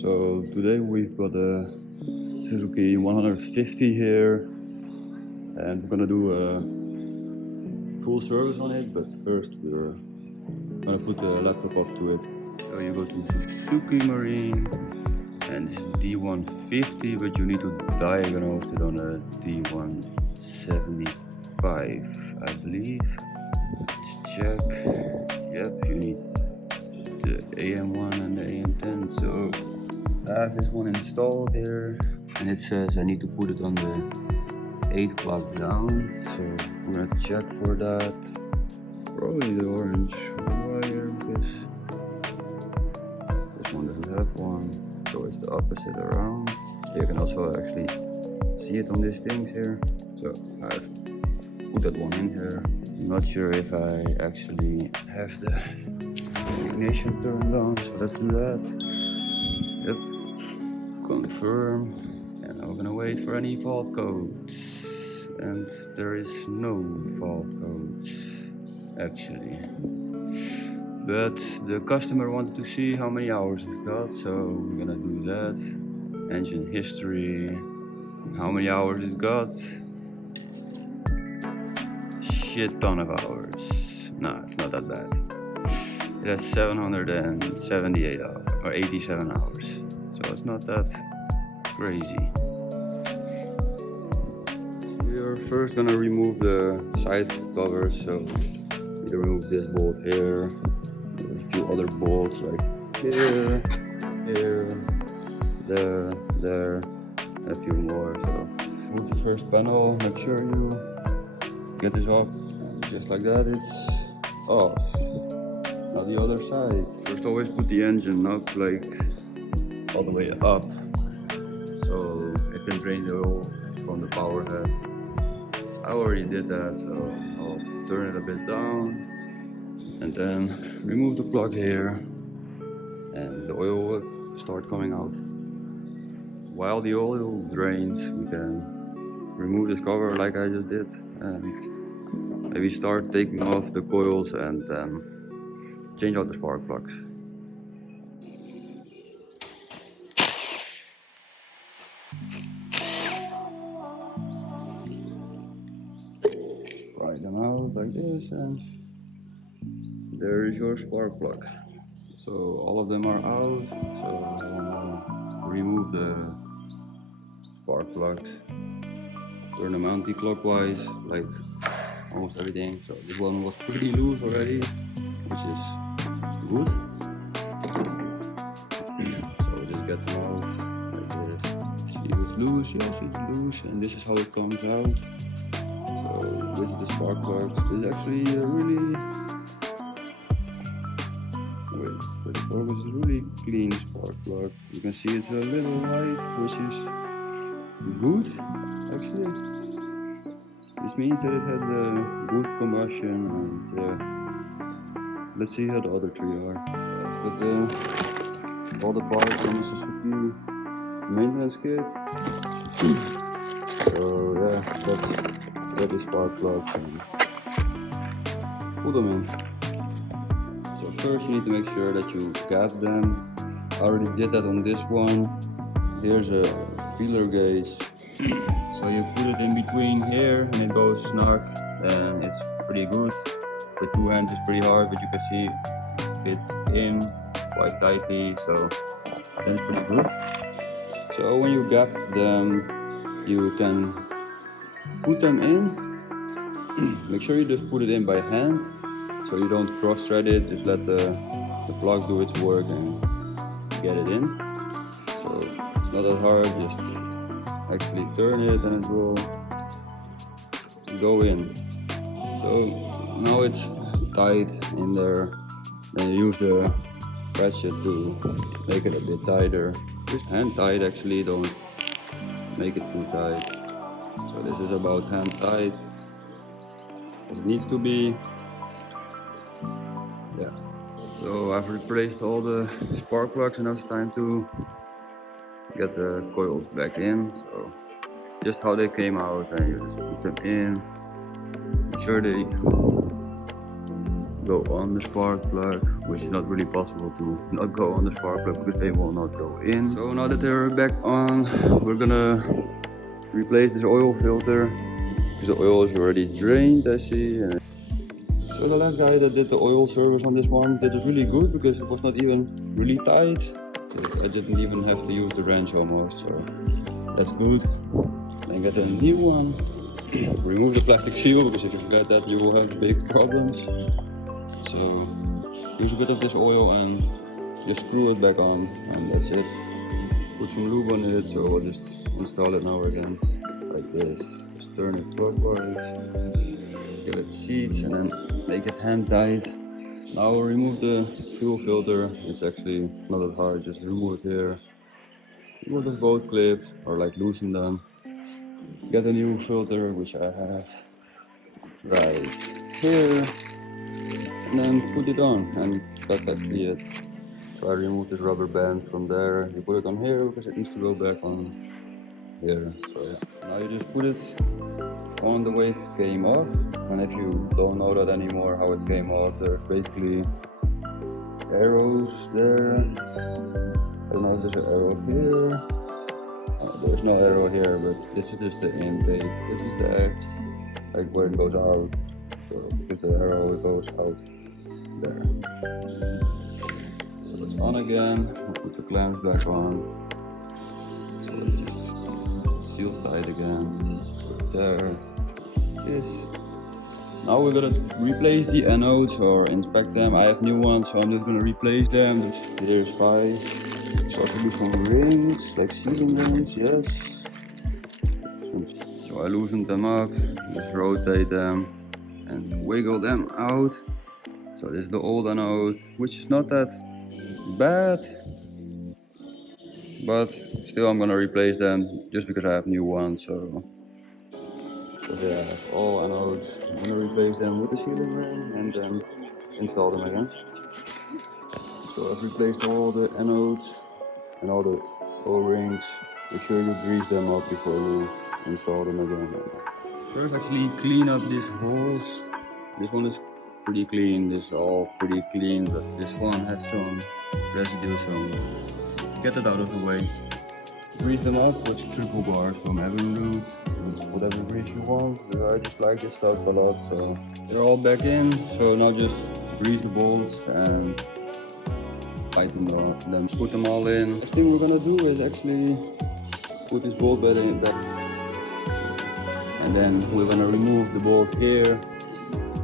So today we've got a Suzuki 150 here, and we're gonna do a full service on it, but first we're gonna put the laptop up to it. So you go to Suzuki Marine, and this is D150, but you need to diagnose it on a D175, I believe. Let's check. Yep, you need the AM1 and the AM10. So I have this one installed here, and it says I need to put it on the 8 o'clock down. So I'm gonna check for that. Probably the orange wire, because this one doesn't have one. So it's the opposite around. You can also actually see it on these things here. So I've put that one in here. I'm not sure if I actually have the ignition turned on, so let's do that. Yep, confirm, and now we're gonna wait for any fault codes, and there is no fault codes actually, but the customer wanted to see how many hours it's got, so we're gonna do that. Engine history, how many hours it got. Shit ton of hours. No, it's not that bad. It has 778 hours or 87 hours, so it's not that crazy. So we are first gonna remove the side covers. So you remove this bolt here, there's a few other bolts like here, here, there, and a few more. So remove the first panel, make sure you get this off, and just like that it's off. Now the other side. First always put the engine up like all the way up, so it can drain the oil from the power head. I already did that, so I'll turn it a bit down and then remove the plug here, and the oil will start coming out. While the oil drains, we can remove this cover like I just did, and maybe start taking off the coils and then change out the spark plugs. Pry them out like this, and there is your spark plug. So all of them are out, so I'll remove the spark plugs, turn them anti-clockwise like almost everything. So this one was pretty loose already, which is good. So just get them out like this. See if it's loose? Yes, it's loose, and this is how it comes out. So this is the spark plug. This is actually a really, the focus is really clean spark plug. You can see it's a little white, which is good actually. This means that it had good combustion, and let's see how the other three are. I've got all the parts from the Suzuki maintenance kit. So yeah, let's get the spark plugs and put them in. So first you need to make sure that you gap them. I already did that on this one. Here's a feeler gauge. So you put it in between here and it goes snug, and it's pretty good. With two hands it's pretty hard, but you can see it fits in quite tightly, so that's pretty good. So when you gap them, you can put them in. Make sure you just put it in by hand, so you don't cross thread it. Just let the plug do its work and get it in. So it's not that hard, just actually turn it and it will go in. So now it's tight in there, then you use the ratchet to make it a bit tighter. Just hand tight actually, don't make it too tight. So this is about hand tight as it needs to be. Yeah. So I've replaced all the spark plugs, and now it's time to get the coils back in. So just how they came out, and you just put them in. Make sure they go on the spark plug, which is not really possible to not go on the spark plug because they will not go in. So now that they're back on, we're gonna replace this oil filter because the oil is already drained, I see. So the last guy that did the oil service on this one did it really good because it was not even really tight. So I didn't even have to use the wrench almost, so that's good. Then get a new one. Remove the plastic seal because if you forget that you will have big problems. So use a bit of this oil and just screw it back on, and that's it. Put some lube on it, so I'll just install it now again like this. Just turn it clockwise till it seats and then make it hand tight. Now I'll remove the fuel filter. It's actually not that hard, just remove it here. Remove the both clips or like loosen them. Get a new filter, which I have right here, and then put it on, and that's actually it. So I remove this rubber band from there. You put it on here because it needs to go back on here. So yeah, now you just put it on the way it came off, and if you don't know that anymore how it came off, there's basically arrows there. I don't know if there's an arrow here. There's no arrow here, but this is just the intake. This is the X, like where it goes out. So because the arrow goes out there. So it's on again. We'll put the clamps back on. So it just seals tight again. So there. This. Now we're gonna replace the anodes or inspect them. I have new ones, so I'm just gonna replace them. There's 5. So I can do some rings, like sealing rings, yes. So I loosened them up, just rotate them and wiggle them out. So this is the old anode, which is not that bad, but still I'm gonna replace them just because I have new ones. So yeah, all anodes. I'm gonna replace them with the sealing ring and then install them again. So I've replaced all the anodes and all the O-rings. Make sure you grease them up before you install them again. First actually clean up these holes. This one is pretty clean, this is all pretty clean, but this one has some residue, so get it out of the way. Grease them up with triple bars from Anode, whatever grease you want, but I just like this stuff a lot, so they're all back in. So now just grease the bolts and tighten them, put them all in. Next thing we're gonna do is actually put this bolt bed in back, and then we're gonna remove the bolts here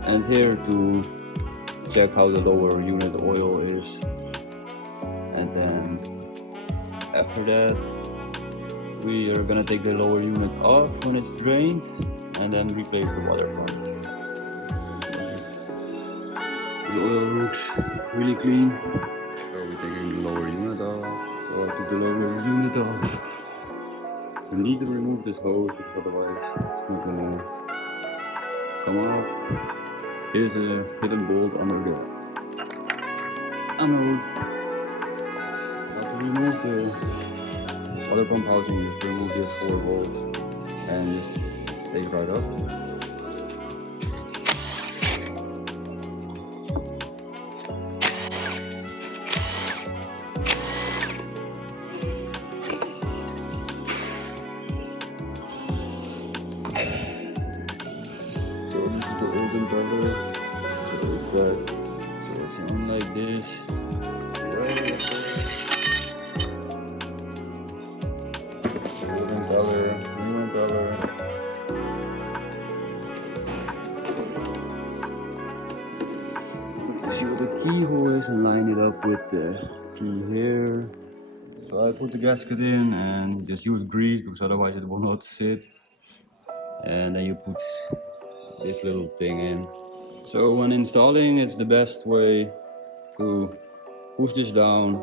and here to check how the lower unit oil is, and then after that we are gonna take the lower unit off when it's drained and then replace the water pump. The oil looks really clean. So we're taking the lower unit off. So I took the lower unit off. We need to remove this hose because otherwise it's not gonna come off. Here's a hidden bolt under the anode. Now to remove the water pump housing, just remove the 4 bolts and just take it right off. So this is the old impeller. So it's that. So it's on like this. Old impeller, new impeller. See what the keyhole is and line it up with the key here. So I put the gasket in and just use grease because otherwise it will not sit. And then you put this little thing in. So when installing, it's the best way to push this down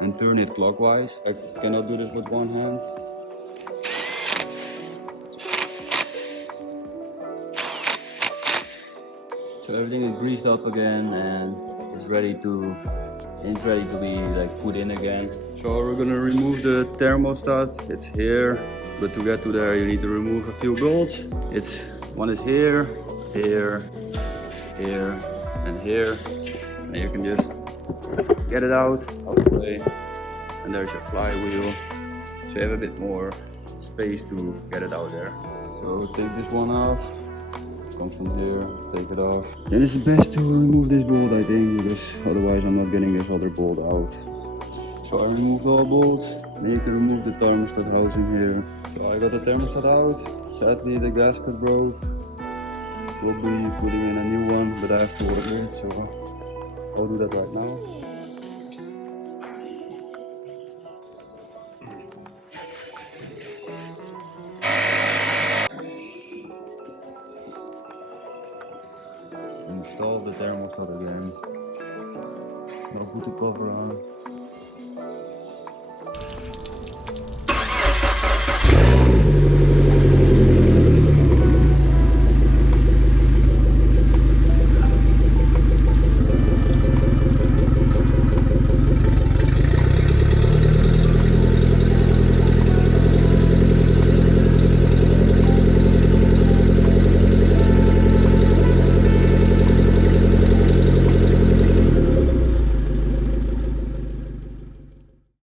and turn it clockwise. I cannot do this with one hand. So everything is greased up again and it's ready to be like put in again. So we're gonna remove the thermostat. It's here, but to get to there you need to remove a few bolts. One is here, here, here, and here, and you can just get it out of the way, and there's your flywheel, so you have a bit more space to get it out there. So take this one off, comes from here, take it off. Then it's best to remove this bolt, I think, because otherwise I'm not getting this other bolt out. So I removed all bolts, then you can remove the thermostat housing here. So I got the thermostat out, sadly the gasket broke. We'll be putting in a new one, but I have to order it, so I'll do that right now. Install the thermostat again. I'll put the cover on.